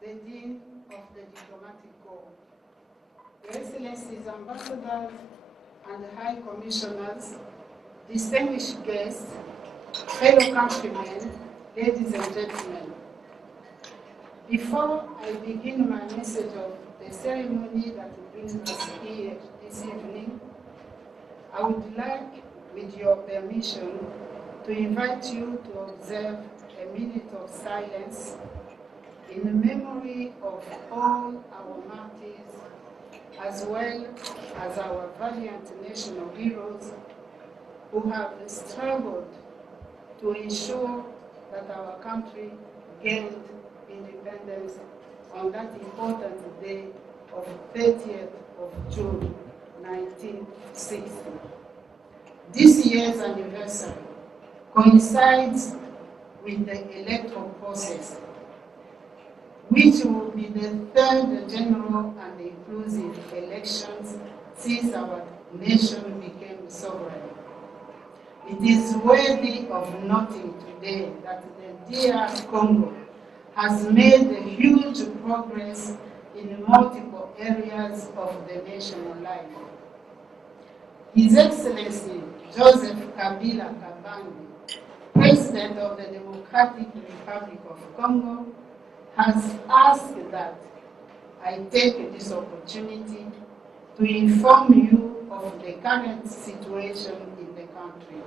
The Dean of the Diplomatic Corps, Your Excellencies, Ambassadors and High Commissioners, distinguished guests, fellow countrymen, ladies and gentlemen. Before I begin my message of the ceremony that brings us here this evening, I would like, with your permission, to invite you to observe a minute of silence in the memory of all our martyrs, as well as our valiant national heroes who have struggled to ensure that our country gained independence on that important day of 30th of June, 1960. This year's anniversary coincides with the electoral process, which will be the third general and inclusive elections since our nation became sovereign. It is worthy of noting today that the DR Congo has made a huge progress in multiple areas of the national life. His Excellency Joseph Kabila Kabange, President of the Democratic Republic of Congo, has asked that I take this opportunity to inform you of the current situation in the country.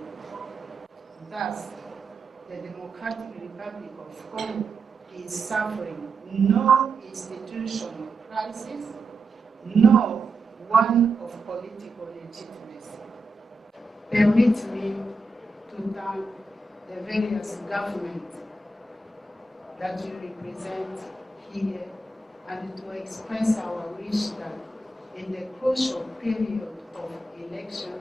Thus, the Democratic Republic of Congo is suffering no institutional crisis, nor one of political legitimacy. Permit me to thank the various governments that you represent here, and to express our wish that in the crucial period of elections,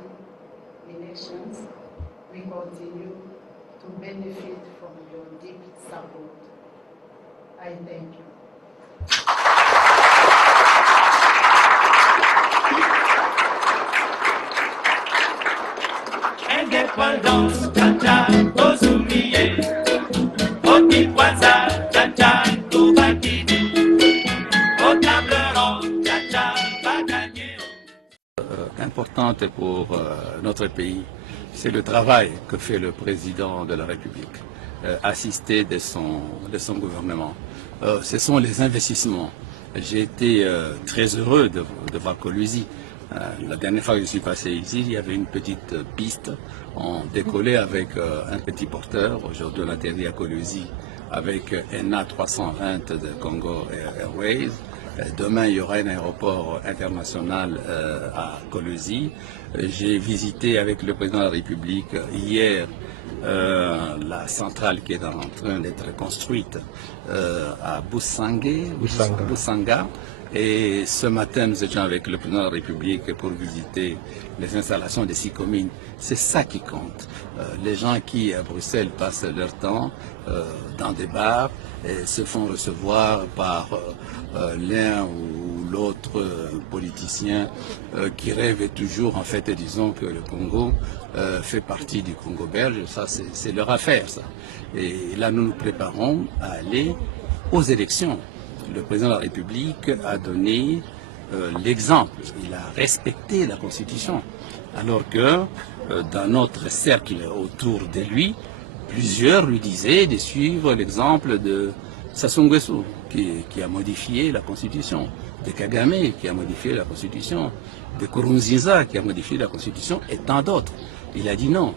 we continue to benefit from your deep support. I thank you. Indépendance, tcha-tcha, aux oubliés, aux Tikwaza, tcha-tcha, tout va quitter, aux table ronde, tcha-tcha, va gagner. Importante pour notre pays, c'est le travail que fait le président de la République, assisté de son gouvernement. Ce sont les investissements. J'ai été très heureux de voir Kolwezi. La dernière fois que je suis passé ici, il y avait une petite piste. On décollait avec un petit porteur. Aujourd'hui, on atterrit à Kolwezi avec NA 320 de Congo Airways. Demain, il y aura un aéroport international à Kolwezi. J'ai visité avec le président de la République hier la centrale qui est en train d'être construite à Boussanga. Et ce matin, nous étions avec le président de la République pour visiter les installations des 6 communes. C'est ça qui compte. Les gens qui, à Bruxelles, passent leur temps dans des bars et se font recevoir par l'un ou l'autre politicien qui rêve toujours, en fait, disons que le Congo fait partie du Congo belge. Ça, c'est leur affaire, ça. Et là, nous nous préparons à aller aux élections. Le président de la République a donné l'exemple. Il a respecté la Constitution. Alors que dans notre cercle autour de lui, plusieurs lui disaient de suivre l'exemple de Sassou Nguesso, qui a modifié la Constitution, de Kagame, qui a modifié la Constitution, de Nkurunziza, qui a modifié la Constitution, et tant d'autres. Il a dit non.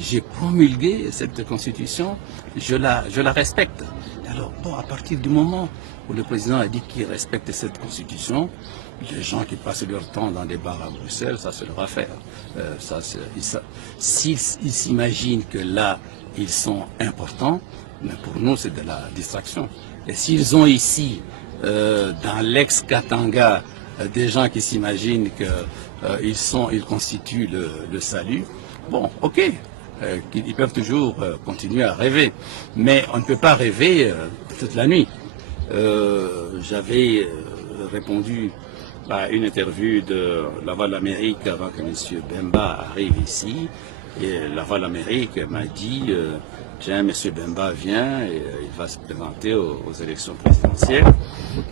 J'ai promulgué cette Constitution, je la respecte. Alors, bon, à partir du moment où le président a dit qu'il respecte cette Constitution, les gens qui passent leur temps dans des bars à Bruxelles, ça c'est leur affaire. S'ils s'imaginent que là, ils sont importants, mais pour nous, c'est de la distraction. Et s'ils ont ici, dans l'ex-Katanga, des gens qui s'imaginent qu'ils constituent le salut, bon, ok. Ils peuvent toujours continuer à rêver. Mais on ne peut pas rêver toute la nuit. J'avais répondu à une interview de La Voix de l'Amérique avant que M. Bemba arrive ici. Et La Voix de l'Amérique m'a dit tiens, M. Bemba vient et il va se présenter aux élections présidentielles.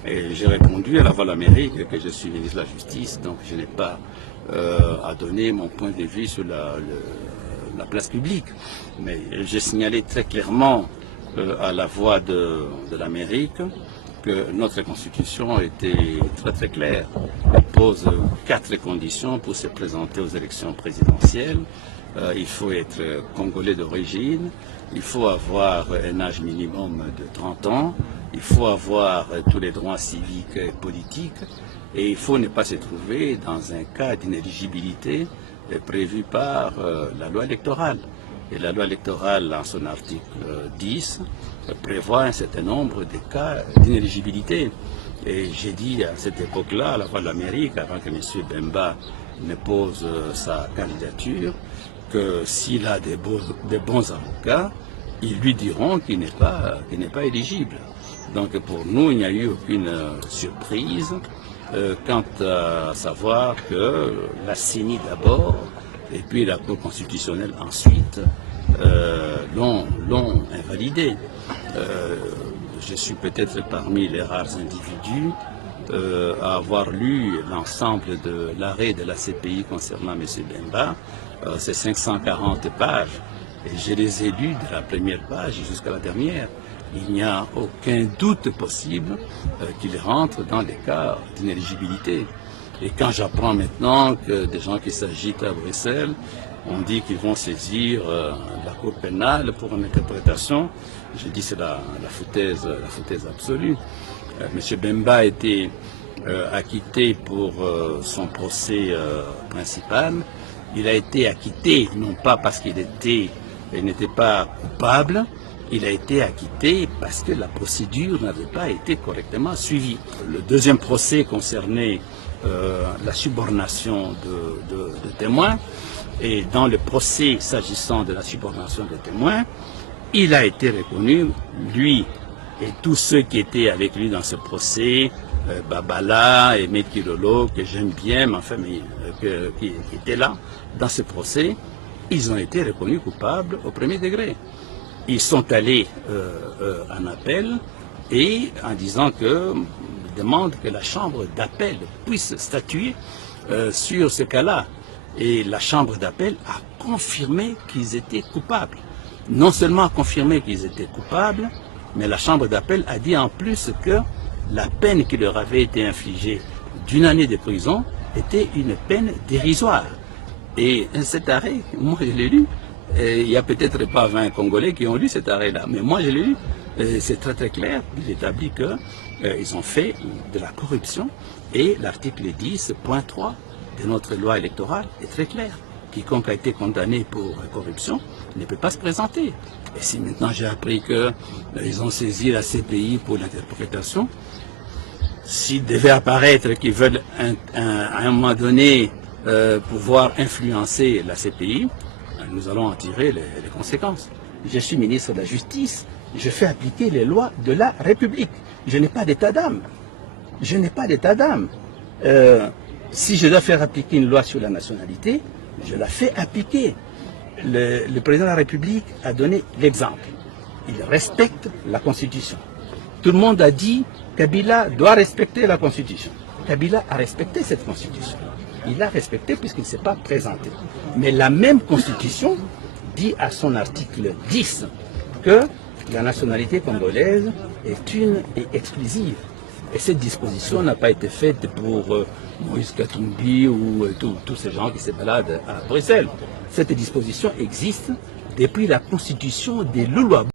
Et j'ai répondu à La Voix de l'Amérique que je suis ministre de la Justice, donc je n'ai pas à donner mon point de vue sur la place publique. Mais j'ai signalé très clairement à La Voix de l'Amérique que notre Constitution était très très claire. Elle pose 4 conditions pour se présenter aux élections présidentielles. Il faut être congolais d'origine, il faut avoir un âge minimum de 30 ans, il faut avoir tous les droits civiques et politiques, et il faut ne pas se trouver dans un cas d'inéligibilité prévu par la loi électorale. Et la loi électorale, en son article 10, prévoit un certain nombre de cas d'inéligibilité. Et j'ai dit à cette époque-là, à La Voix de l'Amérique, avant que M. Bemba ne pose sa candidature, que s'il a des bons avocats, ils lui diront qu'il n'est pas éligible. Donc pour nous, il n'y a eu aucune surprise quant à savoir que la CENI d'abord et puis la Cour constitutionnelle ensuite l'ont invalidé. Je suis peut-être parmi les rares individus à avoir lu l'ensemble de l'arrêt de la CPI concernant M. Bemba. C'est 540 pages et je les ai lus de la première page jusqu'à la dernière. Il n'y a aucun doute possible qu'il rentre dans des cas d'inéligibilité. Et quand j'apprends maintenant que des gens qui s'agitent à Bruxelles ont dit qu'ils vont saisir la Cour pénale pour une interprétation, je dis c'est la foutaise absolue. M. Bemba a été acquitté pour son procès principal. Il a été acquitté non pas parce qu'il n'était pas coupable, il a été acquitté parce que la procédure n'avait pas été correctement suivie. Le deuxième procès concernait la subornation de témoins, et dans le procès s'agissant de la subornation de témoins, il a été reconnu, lui et tous ceux qui étaient avec lui dans ce procès, Babala et Mekilolo, que j'aime bien, mais enfin, qui étaient là dans ce procès, ils ont été reconnus coupables au premier degré. Ils sont allés en appel et en disant qu'ils demandent que la chambre d'appel puisse statuer sur ce cas-là. Et la chambre d'appel a confirmé qu'ils étaient coupables. Non seulement a confirmé qu'ils étaient coupables, mais la chambre d'appel a dit en plus que la peine qui leur avait été infligée d'1 année de prison était une peine dérisoire. Et cet arrêt, moi je l'ai lu, il n'y a peut-être pas 20 Congolais qui ont lu cet arrêt-là, mais moi je l'ai lu, c'est très très clair, il établit qu'ils ont fait de la corruption, et l'article 10.3 de notre loi électorale est très clair. Quiconque a été condamné pour corruption ne peut pas se présenter. Et si maintenant j'ai appris qu'ils ont saisi la CPI pour l'interprétation, s'il devait apparaître qu'ils veulent à un moment donné pouvoir influencer la CPI, nous allons en tirer les conséquences. Je suis ministre de la Justice, je fais appliquer les lois de la République. Je n'ai pas d'état d'âme. Je n'ai pas d'état d'âme. Si je dois faire appliquer une loi sur la nationalité, je la fais appliquer. Le président de la République a donné l'exemple. Il respecte la Constitution. Tout le monde a dit Kabila doit respecter la Constitution. Kabila a respecté cette Constitution. Il l'a respecté puisqu'il ne s'est pas présenté. Mais la même Constitution dit à son article 10 que la nationalité congolaise est une et exclusive. Et cette disposition n'a pas été faite pour Moïse Katumbi ou tous ces gens qui se baladent à Bruxelles. Cette disposition existe depuis la constitution des Luluabu